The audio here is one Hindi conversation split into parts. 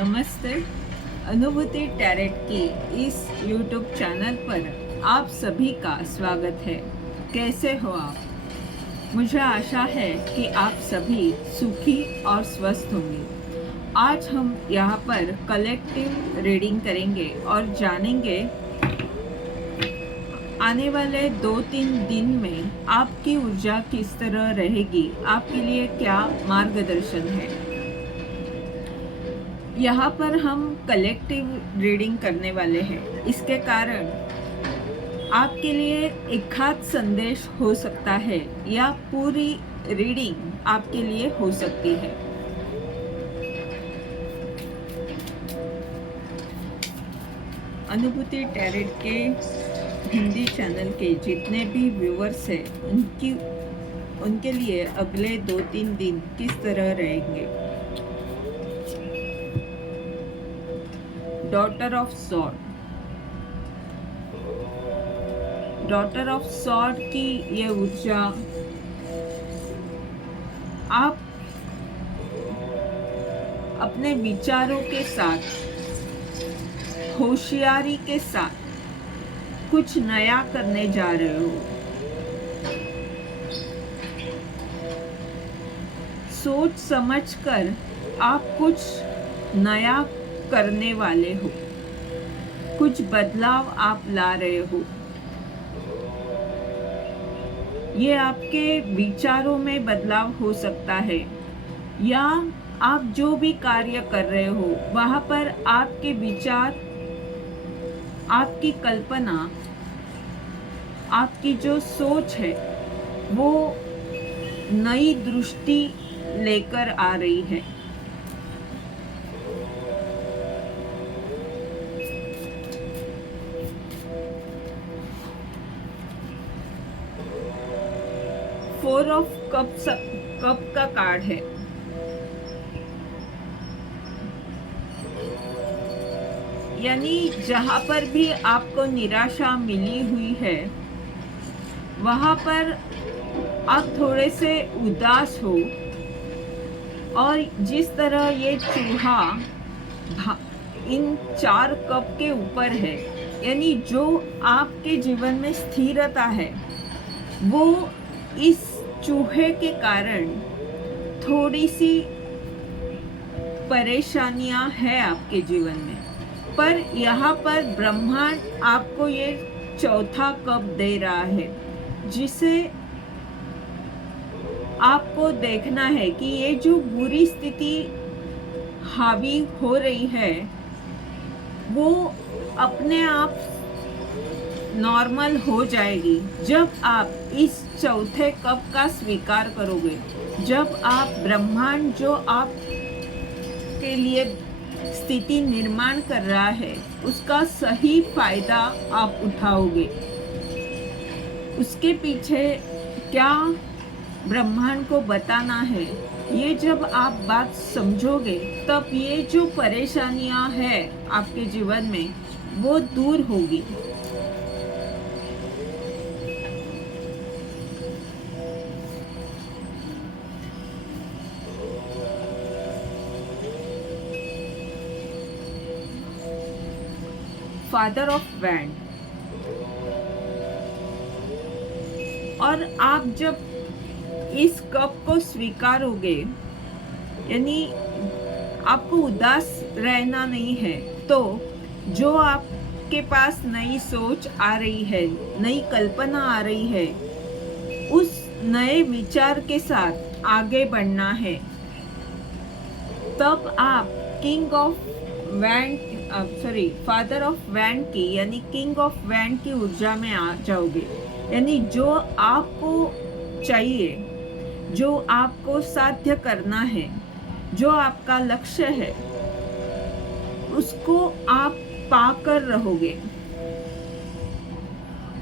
नमस्ते। अनुभूति टैरेट की इस YouTube चैनल पर आप सभी का स्वागत है। कैसे हो आप? मुझे आशा है कि आप सभी सुखी और स्वस्थ होंगे। आज हम यहाँ पर कलेक्टिव रीडिंग करेंगे और जानेंगे आने वाले 2-3 दिन में आपकी ऊर्जा किस तरह रहेगी, आपके लिए क्या मार्गदर्शन है। यहाँ पर हम कलेक्टिव रीडिंग करने वाले हैं। इसके कारण आपके लिए एक खास संदेश हो सकता है या पूरी रीडिंग आपके लिए हो सकती है। अनुभूति टैरेट के हिंदी चैनल के जितने भी व्यूअर्स हैं उनके लिए अगले 2-3 दिन किस तरह रहेंगे। डॉटर ऑफ सॉर्ड की ये ऊर्जा आप अपने विचारों के साथ होशियारी के साथ कुछ नया करने जा रहे हो। सोच समझकर आप कुछ नया करने वाले हो, कुछ बदलाव आप ला रहे हो। ये आपके विचारों में बदलाव हो सकता है या आप जो भी कार्य कर रहे हो वहाँ पर आपके विचार, आपकी कल्पना, आपकी जो सोच है वो नई दृष्टि लेकर आ रही है। फोर ऑफ कप का कार्ड है। यानी जहां पर भी आपको निराशा मिली हुई है वहां पर आप थोड़े से उदास हो, और जिस तरह ये चूहा इन 4 कप के ऊपर है, यानी जो आपके जीवन में स्थिरता है वो इस चूहे के कारण थोड़ी सी परेशानियां हैं आपके जीवन में। पर यहाँ पर ब्रह्मांड आपको ये चौथा कप दे रहा है, जिसे आपको देखना है कि ये जो बुरी स्थिति हावी हो रही है वो अपने आप नॉर्मल हो जाएगी जब आप इस चौथे कप का स्वीकार करोगे। जब आप ब्रह्मांड जो आप के लिए स्थिति निर्माण कर रहा है उसका सही फायदा आप उठाओगे। उसके पीछे क्या ब्रह्मांड को बताना है, ये जब आप बात समझोगे तब ये जो परेशानियां हैं आपके जीवन में वो दूर होगी। फादर ऑफ वैंड, और आप जब इस कप को स्वीकारोगे, यानी आपको उदास रहना नहीं है, तो जो आपके पास नई सोच आ रही है, नई कल्पना आ रही है, उस नए विचार के साथ आगे बढ़ना है। तब आप फादर ऑफ वैंड की यानी किंग ऑफ वैंड की ऊर्जा में आ जाओगे। यानी जो आपको चाहिए, जो आपको साध्य करना है, जो आपका लक्ष्य है, उसको आप पाकर रहोगे।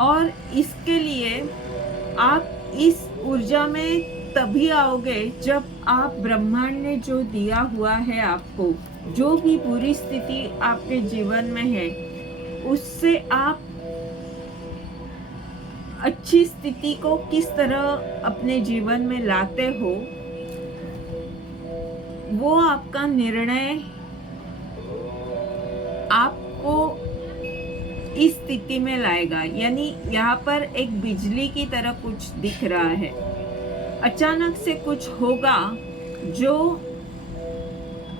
और इसके लिए आप इस ऊर्जा में तभी आओगे जब आप ब्रह्मांड ने जो दिया हुआ है आपको, जो भी बुरी स्थिति आपके जीवन में है उससे आप अच्छी स्थिति को किस तरह अपने जीवन में लाते हो, वो आपका निर्णय आपको इस स्थिति में लाएगा। यानी यहाँ पर एक बिजली की तरह कुछ दिख रहा है। अचानक से कुछ होगा जो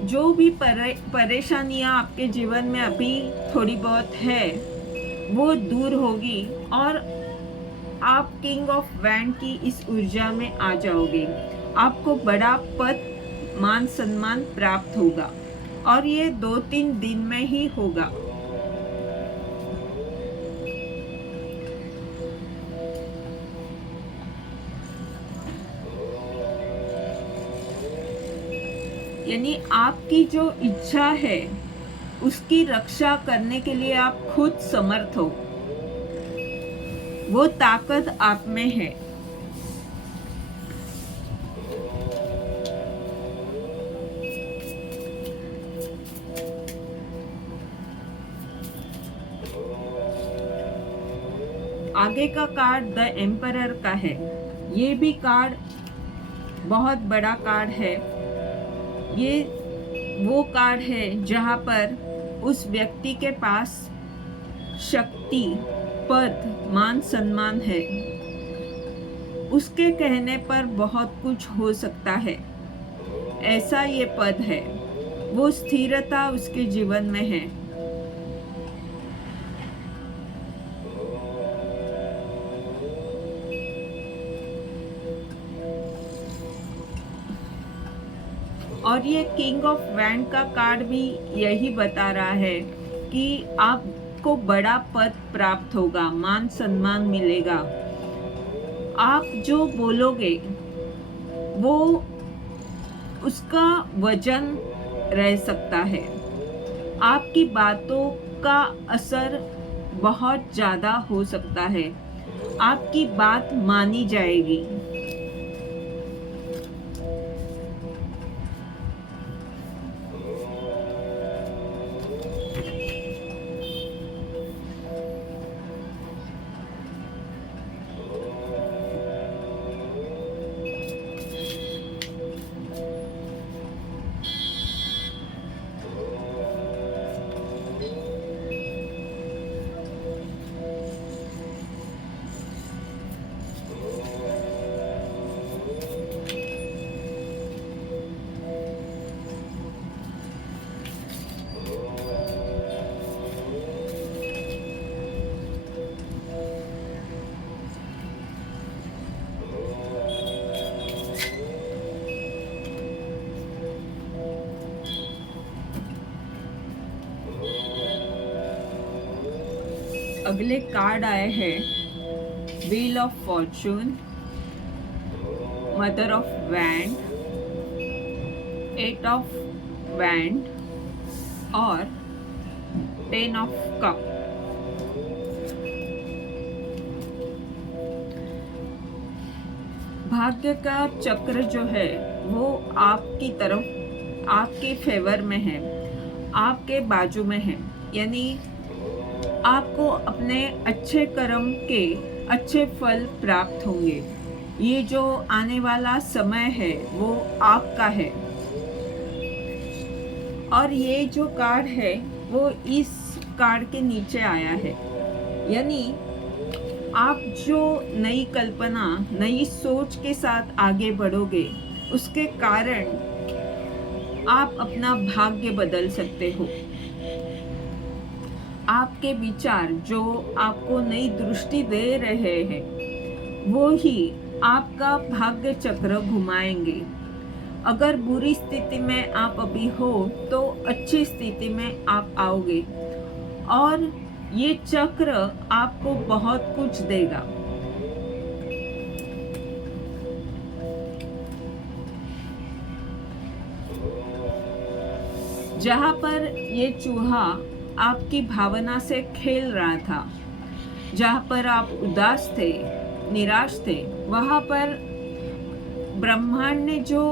जो भी परेशानियां आपके जीवन में अभी थोड़ी बहुत है वो दूर होगी और आप किंग ऑफ वैंड की इस ऊर्जा में आ जाओगे। आपको बड़ा पद मान सम्मान प्राप्त होगा और ये 2-3 दिन में ही होगा। यानी आपकी जो इच्छा है उसकी रक्षा करने के लिए आप खुद समर्थ हो, वो ताकत आप में है। आगे का कार्ड द एम्परर का है। ये भी कार्ड बहुत बड़ा कार्ड है। ये वो कार्ड है जहाँ पर उस व्यक्ति के पास शक्ति, पद, मान सम्मान है। उसके कहने पर बहुत कुछ हो सकता है, ऐसा ये पद है। वो स्थिरता उसके जीवन में है। और ये किंग ऑफ वैंड का कार्ड भी यही बता रहा है कि आपको बड़ा पद प्राप्त होगा, मान सम्मान मिलेगा। आप जो बोलोगे वो उसका वजन रह सकता है। आपकी बातों का असर बहुत ज़्यादा हो सकता है। आपकी बात मानी जाएगी। अगले कार्ड आए हैं wheel of Fortune, mother of wand, 8 of wand और 10 ऑफ कप। भाग्य का चक्र जो है वो आपकी तरफ, आपके फेवर में है, आपके बाजू में है। यानी आपको अपने अच्छे कर्म के अच्छे फल प्राप्त होंगे। ये जो आने वाला समय है वो आपका है। और ये जो कार्ड है वो इस कार्ड के नीचे आया है। यानी आप जो नई कल्पना, नई सोच के साथ आगे बढ़ोगे उसके कारण आप अपना भाग्य बदल सकते हो। आपके विचार जो आपको नई दृष्टि दे रहे हैं वो ही आपका भाग्य चक्र घुमाएंगे। अगर बुरी स्थिति में आप अभी हो तो अच्छी स्थिति में आप आओगे और ये चक्र आपको बहुत कुछ देगा। जहाँ पर ये चूहा आपकी भावना से खेल रहा था, जहाँ पर आप उदास थे, निराश थे, वहाँ पर ब्रह्मांड ने जो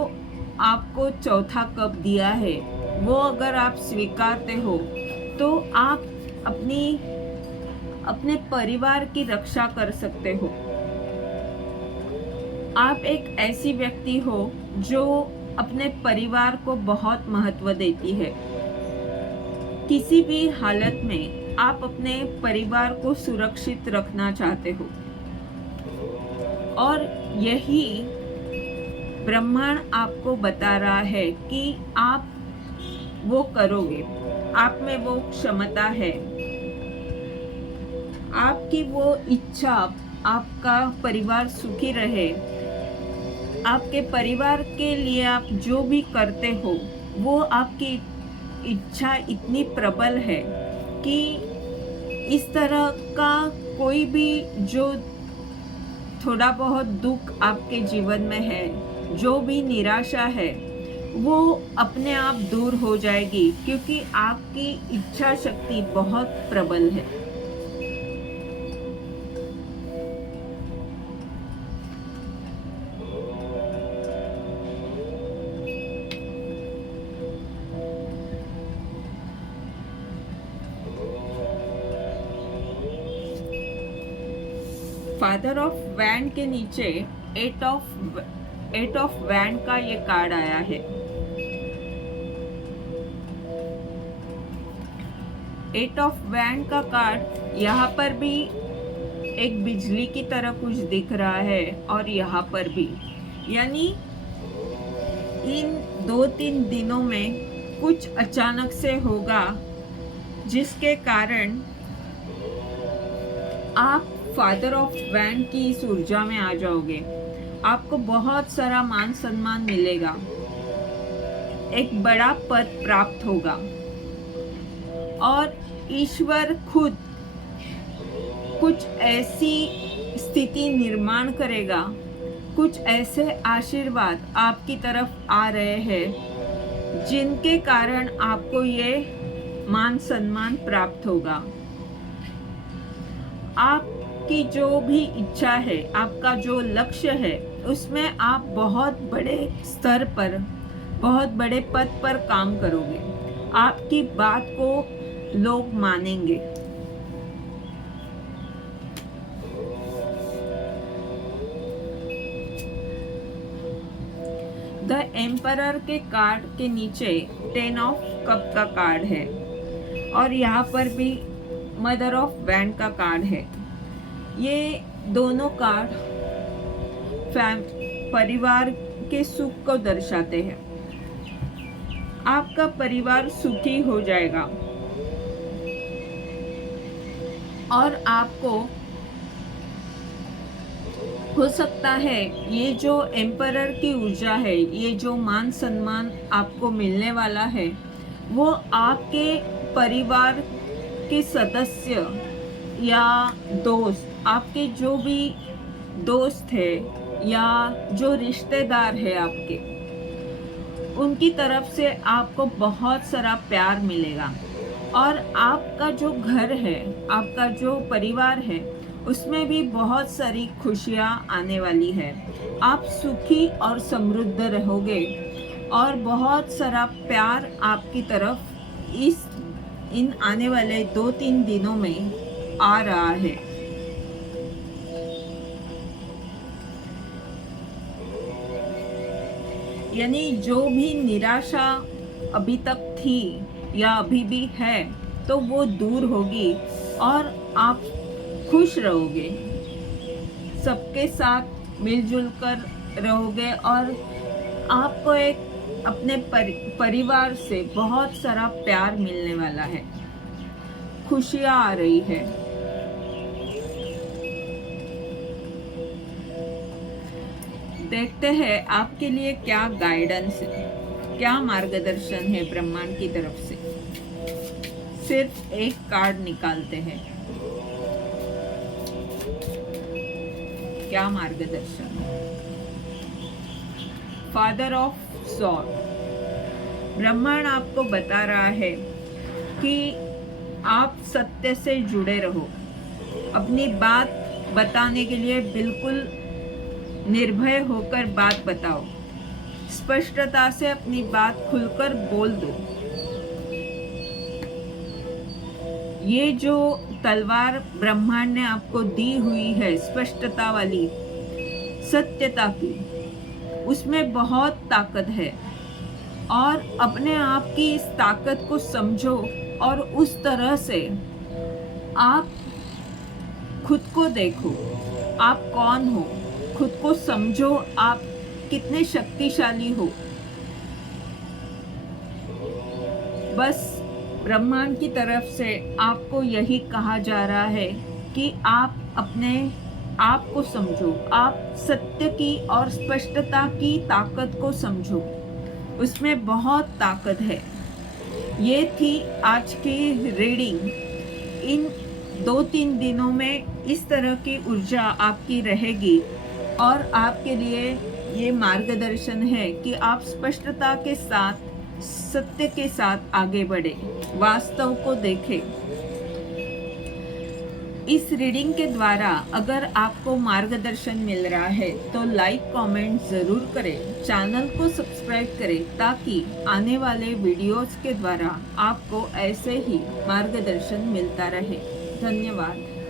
आपको चौथा कप दिया है वो अगर आप स्वीकारते हो तो आप अपने परिवार की रक्षा कर सकते हो। आप एक ऐसी व्यक्ति हो जो अपने परिवार को बहुत महत्व देती है। किसी भी हालत में आप अपने परिवार को सुरक्षित रखना चाहते हो, और यही ब्रह्मांड आपको बता रहा है कि आप वो करोगे। आप में वो क्षमता है, आपकी वो इच्छा, आपका परिवार सुखी रहे, आपके परिवार के लिए आप जो भी करते हो वो आपकी इच्छा इतनी प्रबल है कि इस तरह का कोई भी जो थोड़ा बहुत दुख आपके जीवन में है, जो भी निराशा है, वो अपने आप दूर हो जाएगी, क्योंकि आपकी इच्छा शक्ति बहुत प्रबल है। फादर ऑफ वैंड के नीचे एट ऑफ वैंड का ये कार्ड आया है। एट ऑफ वैंड का कार्ड यहाँ पर भी एक बिजली की तरह कुछ दिख रहा है, और यहाँ पर भी, यानी इन 2-3 दिनों में कुछ अचानक से होगा जिसके कारण आप फादर ऑफ वैंड की इस ऊर्जा में आ जाओगे। आपको बहुत सारा मान सम्मान मिलेगा, एक बड़ा पद प्राप्त होगा, और ईश्वर खुद कुछ ऐसी स्थिति निर्माण करेगा, कुछ ऐसे आशीर्वाद आपकी तरफ आ रहे हैं जिनके कारण आपको ये मान सम्मान प्राप्त होगा। आपकी जो भी इच्छा है, आपका जो लक्ष्य है, उसमें आप बहुत बड़े स्तर पर, बहुत बड़े पद पर काम करोगे। आपकी बात को लोग मानेंगे। द एम्परर के कार्ड के नीचे 10 ऑफ कप का कार्ड है, और यहाँ पर भी मदर ऑफ वैंड का कार्ड है। ये दोनों कार्ड परिवार के सुख को दर्शाते हैं। आपका परिवार सुखी हो जाएगा, और आपको हो सकता है ये जो एम्परर की ऊर्जा है, ये जो मान सम्मान आपको मिलने वाला है, वो आपके परिवार के सदस्य या दोस्त, आपके जो भी दोस्त है या जो रिश्तेदार है आपके, उनकी तरफ से आपको बहुत सारा प्यार मिलेगा, और आपका जो घर है, आपका जो परिवार है, उसमें भी बहुत सारी खुशियाँ आने वाली है। आप सुखी और समृद्ध रहोगे, और बहुत सारा प्यार आपकी तरफ इन आने वाले 2-3 दिनों में आ रहा है। यानी जो भी निराशा अभी तक थी या अभी भी है, तो वो दूर होगी, और आप खुश रहोगे, सबके साथ मिलजुल कर रहोगे, और आपको एक अपने परिवार से बहुत सारा प्यार मिलने वाला है, खुशियाँ आ रही है। देखते हैं आपके लिए क्या गाइडेंस है, क्या मार्गदर्शन है ब्रह्मांड की तरफ से। सिर्फ एक कार्ड निकालते हैं, क्या मार्गदर्शन। फादर ऑफ सॉर्ड, ब्रह्मांड आपको बता रहा है कि आप सत्य से जुड़े रहो, अपनी बात बताने के लिए बिल्कुल निर्भय होकर बात बताओ, स्पष्टता से अपनी बात खुलकर बोल दो। ये जो तलवार ब्रह्मांड ने आपको दी हुई है, स्पष्टता वाली, सत्यता की, उसमें बहुत ताकत है, और अपने आप की इस ताकत को समझो और उस तरह से आप खुद को देखो, आप कौन हो, खुद को समझो, आप कितने शक्तिशाली हो। बस ब्रह्मांड की तरफ से आपको यही कहा जा रहा है कि आप अपने आप को समझो, आप सत्य की और स्पष्टता की ताकत को समझो, उसमें बहुत ताकत है। ये थी आज की रीडिंग। इन 2-3 दिनों में इस तरह की ऊर्जा आपकी रहेगी और आपके लिए ये मार्गदर्शन है कि आप स्पष्टता के साथ, सत्य के साथ आगे बढ़े, वास्तव को देखें। इस रीडिंग के द्वारा अगर आपको मार्गदर्शन मिल रहा है तो लाइक कमेंट ज़रूर करें, चैनल को सब्सक्राइब करें ताकि आने वाले वीडियोस के द्वारा आपको ऐसे ही मार्गदर्शन मिलता रहे। धन्यवाद।